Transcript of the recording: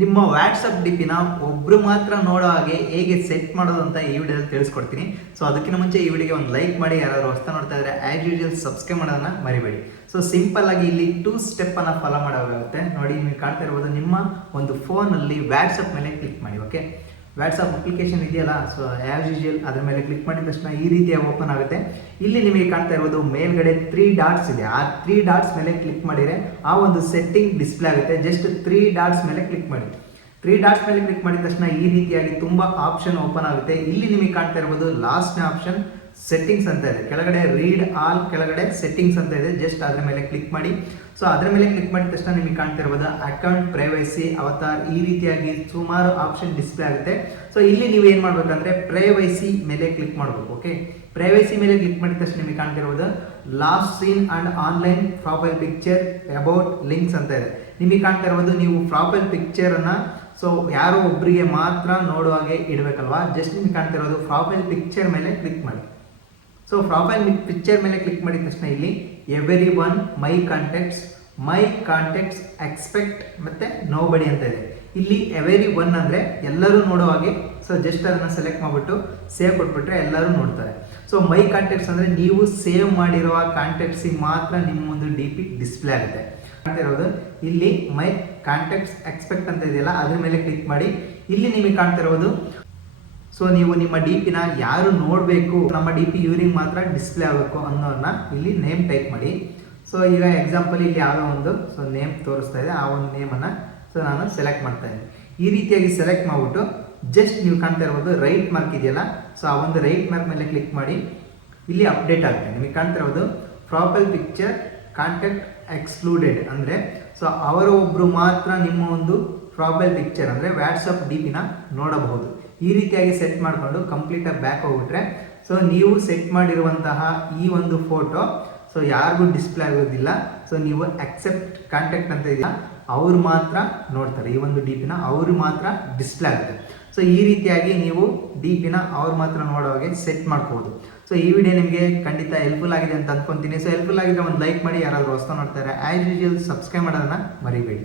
ನಿಮ್ಮ ವಾಟ್ಸಪ್ ಡಿಪಿನ ಒಬ್ರು ಮಾತ್ರ ನೋಡೋ ಹಾಗೆ ಹೇಗೆ ಸೆಟ್ ಮಾಡೋದು ಅಂತ ಈ ವಿಡಿಯೋದಲ್ಲಿ ತಿಳಿಸ್ಕೊಡ್ತೀನಿ. ಸೊ ಅದಕ್ಕಿಂತ ಮುಂಚೆ ಈ ವಿಡಿಯೋಗೆ ಒಂದು ಲೈಕ್ ಮಾಡಿ, ಯಾರಾದರೂ ಹೊಸ್ತಾ ನೋಡ್ತಾ ಇದ್ರೆ ಆಸ್ ಯೂಶುವಲ್ ಸಬ್ಸ್ಕ್ರೈಬ್ ಮಾಡೋದನ್ನ ಮರಿಬೇಡಿ. ಸೊ ಸಿಂಪಲ್ ಆಗಿ ಇಲ್ಲಿ 2 ಸ್ಟೆಪ್ ಅನ್ನ ಫಾಲೋ ಮಾಡೋದಾಗುತ್ತೆ. ನೋಡಿ, ನೀವು ಕಾಣ್ತಾ ಇರ್ಬೋದು, ನಿಮ್ಮ ಒಂದು ಫೋನಲ್ಲಿ ವಾಟ್ಸಪ್ ಮೇಲೆ ಕ್ಲಿಕ್ ಮಾಡಿ. ಓಕೆ, ವಾಟ್ಸಪ್ ಅಪ್ಲಿಕೇಶನ್ ಇದೆಯಲ್ಲ, ಸೊ ಆಸ್ ಯೂಶುವಲ್ ಅದ್ರ ಮೇಲೆ ಕ್ಲಿಕ್ ಮಾಡಿದ ತಕ್ಷಣ ಈ ರೀತಿಯಾಗಿ ಓಪನ್ ಆಗುತ್ತೆ. ಇಲ್ಲಿ ನಿಮಗೆ ಕಾಣ್ತಾ ಇರ್ಬೋದು ಮೇಲ್ಗಡೆ 3 ಡಾಟ್ಸ್ ಇದೆ. ಆ 3 ಡಾಟ್ಸ್ ಮೇಲೆ ಕ್ಲಿಕ್ ಮಾಡಿದರೆ ಆ ಒಂದು ಸೆಟ್ಟಿಂಗ್ ಡಿಸ್ಪ್ಲೇ ಆಗುತ್ತೆ. ಜಸ್ಟ್ 3 ಡಾಟ್ಸ್ ಮೇಲೆ ಕ್ಲಿಕ್ ಮಾಡಿ. 3 ಡಾಟ್ಸ್ ಮೇಲೆ ಕ್ಲಿಕ್ ಮಾಡಿದ ತಕ್ಷಣ ಈ ರೀತಿಯಾಗಿ ತುಂಬಾ ಆಪ್ಷನ್ ಓಪನ್ ಆಗುತ್ತೆ. ಇಲ್ಲಿ ನಿಮಗೆ ಕಾಣ್ತಾ ಇರ್ಬೋದು ಲಾಸ್ಟ್ನ ಆಪ್ಷನ್ ಸೆಟ್ಟಿಂಗ್ಸ್ ಅಂತ ಇದೆ. ಕೆಳಗಡೆ ರೀಡ್ ಆಲ್, ಕೆಳಗಡೆ ಸೆಟ್ಟಿಂಗ್ಸ್ ಅಂತ ಇದೆ. ಜಸ್ಟ್ ಅದ್ರ ಮೇಲೆ ಕ್ಲಿಕ್ ಮಾಡಿ. ಸೊ ಅದ್ರ ಮೇಲೆ ಕ್ಲಿಕ್ ಮಾಡಿದ ತಕ್ಷಣ ನಿಮಗೆ ಕಾಣ್ತಾ ಇರ್ಬೋದು ಅಕೌಂಟ್, ಪ್ರೈವಸಿ, ಅವತಾರ್, ಈ ರೀತಿಯಾಗಿ ಸುಮಾರು ಆಪ್ಷನ್ ಡಿಸ್ಪ್ಲೇ ಆಗುತ್ತೆ. ಸೊ ಇಲ್ಲಿ ನೀವು ಏನು ಮಾಡ್ಬೇಕಂದ್ರೆ ಪ್ರೈವಸಿ ಮೇಲೆ ಕ್ಲಿಕ್ ಮಾಡಬೇಕು. ಓಕೆ, ಪ್ರೈವಸಿ ಮೇಲೆ ಕ್ಲಿಕ್ ಮಾಡಿದ ತಕ್ಷಣ ನಿಮಗೆ ಕಾಣ್ತಿರ್ಬೋದು last seen and online profile picture about links ಅಂತ ಇದೆ. ನಿಮಗೆ ಕಾಣ್ತಾ ಇರ್ಬೋದು ನೀವು ಪ್ರೊಫೈಲ್ ಪಿಕ್ಚರ್ ಅನ್ನ ಸೊ ಯಾರೋ ಒಬ್ಬರಿಗೆ ಮಾತ್ರ ನೋಡುವ ಹಾಗೆ ಇಡಬೇಕಲ್ವಾ. ಜಸ್ಟ್ ನಿಮಗೆ ಕಾಣ್ತಾ ಇರೋದು ಪ್ರೊಫೈಲ್ ಪಿಕ್ಚರ್ ಮೇಲೆ ಕ್ಲಿಕ್ ಮಾಡಿ. ಸೊ ಪ್ರೊಫೈಲ್ ಪಿಕ್ಚರ್ ಮೇಲೆ ಕ್ಲಿಕ್ ಮಾಡಿದ ತಕ್ಷಣ ಇಲ್ಲಿ ಎವ್ರಿ ಒನ್, ಮೈ ಕಾಂಟ್ಯಾಕ್ಟ್ಸ್, ಎಕ್ಸ್ಪೆಕ್ಟ್ ಮತ್ತೆ ನೋಬಡಿ ಅಂತ ಇದೆ. ಇಲ್ಲಿ ಎವ್ರಿ ಒನ್ ಅಂದ್ರೆ ಎಲ್ಲರೂ ನೋಡೋ ಹಾಗೆ. ಸೊ ಜಸ್ಟ್ ಅದನ್ನ ಸೆಲೆಕ್ಟ್ ಮಾಡಿಬಿಟ್ಟು ಸೇವ್ ಕೊಟ್ಬಿಟ್ರೆ ಎಲ್ಲರೂ ನೋಡ್ತಾರೆ. ಸೊ ಮೈ ಕಾಂಟ್ಯಾಕ್ಟ್ಸ್ ಅಂದ್ರೆ ನೀವು ಸೇವ್ ಮಾಡಿರುವ ಕಾಂಟ್ಯಾಕ್ಟ್ಸಿಗೆ ಮಾತ್ರ ನಿಮ್ಮ ಒಂದು DP ಡಿಸ್ಪ್ಲೇ ಆಗುತ್ತೆ. ಕಾಣ್ತಿರೋದು ಇಲ್ಲಿ ಮೈ ಕಾಂಟ್ಯಾಕ್ಟ್ಸ್ ಎಕ್ಸ್ಪೆಕ್ಟ್ ಅಂತ ಇದೆಯಲ್ಲ, ಅದ್ರ ಮೇಲೆ ಕ್ಲಿಕ್ ಮಾಡಿ. ಇಲ್ಲಿ ನಿಮಗೆ ಕಾಣ್ತಿರೋದು ಸೊ ನೀವು ನಿಮ್ಮ DPನ ಯಾರು ನೋಡಬೇಕು, ನಮ್ಮ DP ಇವ್ರಿಗೆ ಮಾತ್ರ ಡಿಸ್ಪ್ಲೇ ಆಗಬೇಕು ಅನ್ನೋದನ್ನ ಇಲ್ಲಿ ನೇಮ್ ಟೈಪ್ ಮಾಡಿ. ಸೊ ಈಗ ಎಕ್ಸಾಂಪಲ್ ಇಲ್ಲಿ ಯಾವುದೋ ಒಂದು ಸೊ ನೇಮ್ ತೋರಿಸ್ತಾ ಇದೆ, ಆ ಒಂದು ನೇಮನ್ನು ಸೊ ನಾನು ಸೆಲೆಕ್ಟ್ ಮಾಡ್ತಾ ಇದ್ದೀನಿ. ಈ ರೀತಿಯಾಗಿ ಸೆಲೆಕ್ಟ್ ಮಾಡಿಬಿಟ್ಟು ಜಸ್ಟ್ ನೀವು ಕಾಣ್ತಾ ಇರ್ಬೋದು ರೈಟ್ ಮಾರ್ಕ್ ಇದೆಯಲ್ಲ, ಸೊ ಆ ಒಂದು ರೈಟ್ ಮಾರ್ಕ್ ಮೇಲೆ ಕ್ಲಿಕ್ ಮಾಡಿ. ಇಲ್ಲಿ ಅಪ್ಡೇಟ್ ಆಗುತ್ತೆ. ನಿಮಗೆ ಕಾಣ್ತಾ ಇರೋದು ಪ್ರೊಫೈಲ್ ಪಿಕ್ಚರ್ ಕಾಂಟ್ಯಾಕ್ಟ್ ಎಕ್ಸ್ಕ್ಲೂಡೆಡ್ ಅಂದರೆ ಸೊ ಅವರೊಬ್ಬರು ಮಾತ್ರ ನಿಮ್ಮ ಒಂದು ಪ್ರೊಫೈಲ್ ಪಿಕ್ಚರ್ ಅಂದರೆ ವಾಟ್ಸಪ್ DPನ ನೋಡಬಹುದು. ಈ ರೀತಿಯಾಗಿ ಸೆಟ್ ಮಾಡಿಕೊಂಡು ಕಂಪ್ಲೀಟಾಗಿ ಬ್ಯಾಕ್ ಹೋಗ್ಬಿಟ್ರೆ ಸೊ ನೀವು ಸೆಟ್ ಮಾಡಿರುವಂತಹ ಈ ಒಂದು ಫೋಟೋ ಸೊ ಯಾರಿಗೂ ಡಿಸ್ಪ್ಲೇ ಆಗೋದಿಲ್ಲ. ಸೊ ನೀವು ಅಕ್ಸೆಪ್ಟ್ ಕಾಂಟ್ಯಾಕ್ಟ್ ಅಂತ ಇದೆಯಲ್ಲ, ಅವ್ರು ಮಾತ್ರ ನೋಡ್ತಾರೆ. ಈ ಒಂದು DPನ ಅವರು ಮಾತ್ರ ಡಿಸ್ಪ್ಲೇ ಆಗುತ್ತೆ. ಸೊ ಈ ರೀತಿಯಾಗಿ ನೀವು DPನ ಅವ್ರು ಮಾತ್ರ ನೋಡೋ ಹಾಗೆ ಸೆಟ್ ಮಾಡ್ಬೋದು. ಸೊ ಈ ವಿಡಿಯೋ ನಿಮಗೆ ಖಂಡಿತ ಹೆಲ್ಪ್ಫುಲ್ ಆಗಿದೆ ಅಂತ ಅಂದ್ಕೊಂತೀನಿ. ಸೊ ಹೆಲ್ಪ್ಫುಲ್ ಆಗಿದ್ರೆ ಒಂದು ಲೈಕ್ ಮಾಡಿ, ಯಾರಾದರೂ ಹೊಸ್ತಾ ನೋಡ್ತಾರೆ ಆಸ್ ಯೂಶುವಲ್ ಸಬ್ಸ್ಕ್ರೈಬ್ ಮಾಡೋದನ್ನ ಮರಿಬೇಡಿ.